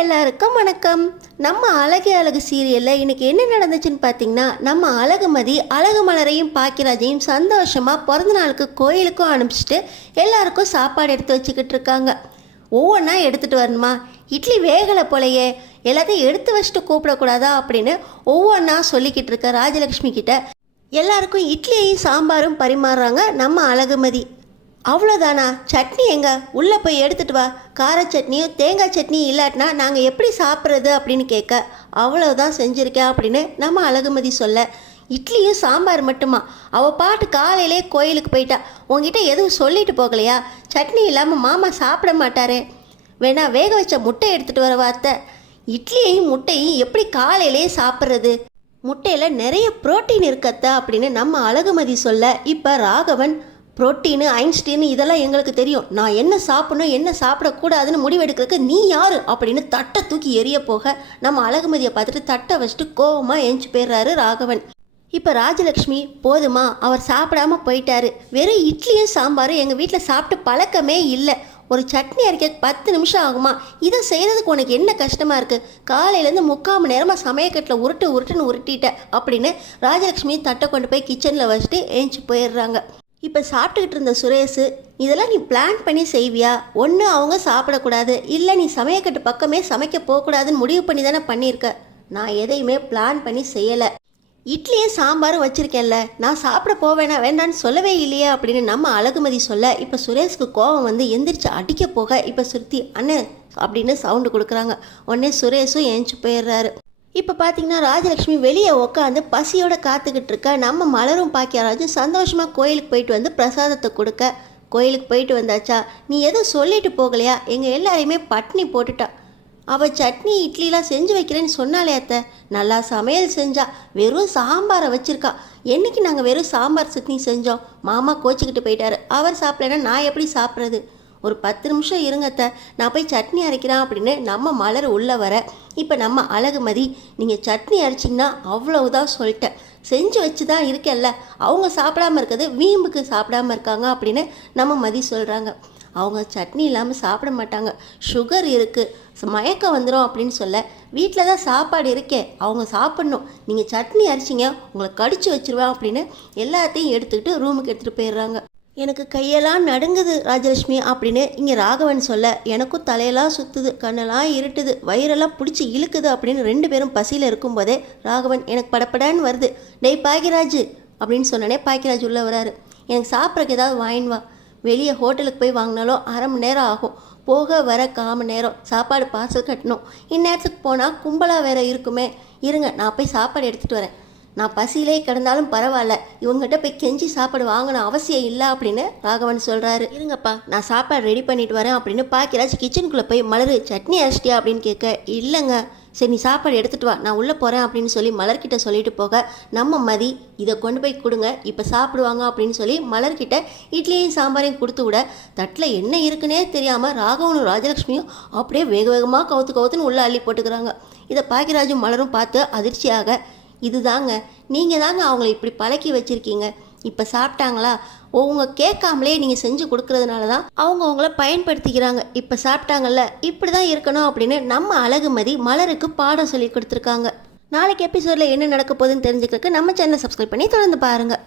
எல்லாருக்கும் வணக்கம். நம்ம அழகு அழகு சீரியலில் இன்னைக்கு என்ன நடந்துச்சுன்னு பார்த்தீங்கன்னா, நம்ம அழகுமதி அழகு மலரையும் பாக்கியராஜையும் சந்தோஷமாக பிறந்த நாளுக்கு கோயிலுக்கும் அனுப்பிச்சிட்டு எல்லாருக்கும் சாப்பாடு எடுத்து வச்சுக்கிட்டு இருக்காங்க. ஒவ்வொன்றா எடுத்துகிட்டு வரணுமா, இட்லி வேகலை போலையே, எல்லாத்தையும் எடுத்து வச்சுட்டு கூப்பிடக்கூடாதா அப்படின்னு ஒவ்வொன்றா சொல்லிக்கிட்டு இருக்க ராஜலக்ஷ்மி கிட்ட எல்லாருக்கும் இட்லியையும் சாம்பாரும் பரிமாறுறாங்க நம்ம அழகுமதி. அவ்வளோதானா, சட்னி எங்க, உள்ளே போய் எடுத்துகிட்டு வா, கார சட்னியும் தேங்காய் சட்னியும் இல்லாட்டினா நாங்கள் எப்படி சாப்பிட்றது அப்படின்னு கேட்க, அவ்வளோதான் செஞ்சுருக்கேன் அப்படின்னு நம்ம அழகுமதி சொல்ல, இட்லியும் சாம்பார் மட்டுமா, அவள் பாட்டு காலையிலே கோயிலுக்கு போயிட்டா, உங்ககிட்ட எதுவும் சொல்லிட்டு போகலையா, சட்னி இல்லாமல் மாமா சாப்பிட மாட்டாரே, வேணா வேக வச்ச முட்டை எடுத்துகிட்டு வர வார்த்தை, இட்லியையும் முட்டையும் எப்படி காலையிலே சாப்பிட்றது, முட்டையில் நிறைய புரோட்டீன் இருக்கத்த அப்படின்னு நம்ம அழகுமதி சொல்ல, இப்போ ராகவன் புரோட்டீனு ஐன்ஸ்டீனு இதெல்லாம் எங்களுக்கு தெரியும், நான் என்ன சாப்பிடணும் என்ன சாப்பிடக்கூடாதுன்னு முடிவெடுக்கிறதுக்கு நீ யார் அப்படின்னு தட்டை தூக்கி எரிய போக நம்ம அழகுமதியை பார்த்துட்டு தட்டை வச்சுட்டு கோவமாக எஞ்சி போயிடுறாரு ராகவன். இப்போ ராஜலக்ஷ்மி போதுமா, அவர் சாப்பிடாம போயிட்டாரு, வெறும் இட்லியும் சாம்பாரும் எங்கள் வீட்டில் சாப்பிட்டு பழக்கமே இல்லை, ஒரு சட்னி அரைக்க 10 நிமிஷம் ஆகுமா, இதை செய்கிறதுக்கு உனக்கு என்ன கஷ்டமாக இருக்குது, காலையிலேருந்து 3/4 மணி நேரமாக சமயக்கட்டில் உருட்டுன்னு உருட்டிட்ட அப்படின்னு ராஜலக்ஷ்மி தட்டை கொண்டு போய் கிச்சனில் வச்சுட்டு ஏஞ்சி போயிடுறாங்க. இப்போ சாப்பிட்டுக்கிட்டு இருந்த சுரேஷ், இதெல்லாம் நீ பிளான் பண்ணி செய்வியா, ஒன்று அவங்க சாப்பிடக்கூடாது, இல்லை நீ சமையக்கட்டு பக்கமே சமைக்க போகக்கூடாதுன்னு முடிவு பண்ணி தானே பண்ணியிருக்க, நான் எதையுமே பிளான் பண்ணி செய்யலை, இட்லியும் சாம்பாரும் வச்சுருக்கேன்ல, நான் சாப்பிட போவேனா வேண்டான்னு சொல்லவே இல்லையா அப்படின்னு நம்ம அழகுமதி சொல்ல, இப்போ சுரேஷ்க்கு கோபம் வந்து எந்திரிச்சு அடிக்க போக, இப்போ சுருத்தி அண்ணே அப்படின்னு சவுண்டு கொடுக்குறாங்க. உடனே சுரேஷும் ஏஞ்சி போயிடுறாரு. இப்போ பார்த்தீங்கன்னா ராஜலக்ஷ்மி வெளியே உட்காந்து பசியோட காத்துக்கிட்டு இருக்க, நம்ம மலரும் பாக்கியராஜும் சந்தோஷமாக கோயிலுக்கு போயிட்டு வந்து பிரசாதத்தை கொடுக்க, கோயிலுக்கு போயிட்டு வந்தாச்சா, நீ எதுவும் சொல்லிட்டு போகலையா, எங்கள் எல்லாரையுமே பட்னி போட்டுட்டா, அவள் சட்னி இட்லிலாம் செஞ்சு வைக்கிறேன்னு சொன்னாலே அத்தை, நல்லா சமையல் செஞ்சா, வெறும் சாம்பாரை வச்சுருக்கா, என்றைக்கு நாங்கள் வெறும் சாம்பார் சட்னி செஞ்சோம், மாமா கோச்சிக்கிட்டு போயிட்டாரு, அவர் சாப்பிடலன்னா நான் எப்படி சாப்பிட்றது, ஒரு 10 நிமிஷம் இருங்கத்த, நான் போய் சட்னி அரைக்கிறேன் அப்படின்னு நம்ம மலர் உள்ளே வர, இப்போ நம்ம அழகுமதி நீங்கள் சட்னி அரைச்சிங்கன்னா அவ்வளவுதான் சொல்லிட்டேன், செஞ்சு வச்சு தான் இருக்கேன்ல, அவங்க சாப்பிடாமல் இருக்கிறது வீம்புக்கு சாப்பிடாமல் இருக்காங்க அப்படின்னு நம்ம மதி சொல்கிறாங்க. அவங்க சட்னி இல்லாமல் சாப்பிட மாட்டாங்க, சுகர் இருக்குது, மயக்கம் வந்துடும் அப்படின்னு சொல்ல, வீட்டில் தான் சாப்பாடு இருக்கே அவங்க சாப்பிட்ணும், நீங்கள் சட்னி அரைச்சிங்க உங்களை கடிச்சு வச்சுருவேன் அப்படின்னு எல்லாத்தையும் எடுத்துக்கிட்டு ரூமுக்கு எடுத்துகிட்டு போயிடுறாங்க. எனக்கு கையெல்லாம் நடுங்குது ராஜலட்சுமி அப்படின்னு இங்கே ராகவன் சொல்ல, எனக்கும் தலையெல்லாம் சுற்றுது, கண்ணெல்லாம் இருட்டுது, வயிறெல்லாம் பிடிச்சி இழுக்குது அப்படின்னு 2 பேரும் பசியில் இருக்கும்போதே ராகவன் எனக்கு படப்படான்னு வருது, டேய் பாக்கியராஜ் அப்படின்னு சொன்னனே, பாக்கியராஜ் உள்ளே வராரு, எனக்கு சாப்பிட்றதுக்கு ஏதாவது வாங்கின்னு வா, வெளியே ஹோட்டலுக்கு போய் வாங்கினாலும் 1/2 மணி நேரம் ஆகும், போக வர 1/4 மணி நேரம், சாப்பாடு பார்சல் கட்டணும், இந்நேரத்துக்கு போனால் கும்பலாக வேற இருக்குமே, இருங்க நான் போய் சாப்பாடு எடுத்துகிட்டு வரேன், நான் பசியிலே கிடந்தாலும் பரவாயில்ல, இவங்ககிட்ட போய் கெஞ்சி சாப்பாடு வாங்கணும் அவசியம் இல்லை அப்படின்னு ராகவன் சொல்கிறாரு. இருங்கப்பா நான் சாப்பாடு ரெடி பண்ணிட்டு வரேன் அப்படின்னு பாக்கியராஜ் கிச்சனுக்குள்ளே போய் மலர் சட்னி அரைச்சிட்டியா அப்படின்னு கேட்க, இல்லைங்க சரி நீ சாப்பாடு எடுத்துகிட்டு வா நான் உள்ளே போகிறேன் அப்படின்னு சொல்லி மலர்கிட்ட சொல்லிட்டு போக, நம்ம மதி இதை கொண்டு போய் கொடுங்க இப்போ சாப்பிடுவாங்க அப்படின்னு சொல்லி மலர்கிட்ட இட்லியும் சாம்பாரையும் கொடுத்து விட, தட்டில் என்ன இருக்குன்னே தெரியாமல் ராகவனும் ராஜலக்ஷ்மியும் அப்படியே வேக வேகமாக கவுத்துன்னு உள்ளே அள்ளி போட்டுக்கிறாங்க. இதை பாக்கியராஜும் மலரும் பார்த்து அதிர்ச்சியாக, இதுதாங்க நீங்கள் தாங்க அவங்கள இப்படி பழக்கி வச்சுருக்கீங்க, இப்போ சாப்பிட்டாங்களா, அவங்க கேட்காமலே நீங்கள் செஞ்சு கொடுக்கறதுனால தான் அவங்க அவங்கள பயன்படுத்திக்கிறாங்க, இப்போ சாப்பிட்டாங்கல்ல இப்படி தான் இருக்கணும் அப்படின்னு நம்ம அழகுமதி மலருக்கு பாடம் சொல்லி கொடுத்துருக்காங்க. நாளைக்கு எபிசோடில் என்ன நடக்க போகுதுன்னு தெரிஞ்சுக்கிறதுக்கு நம்ம சேனலை சப்ஸ்கிரைப் பண்ணி தொடர்ந்து பாருங்கள்.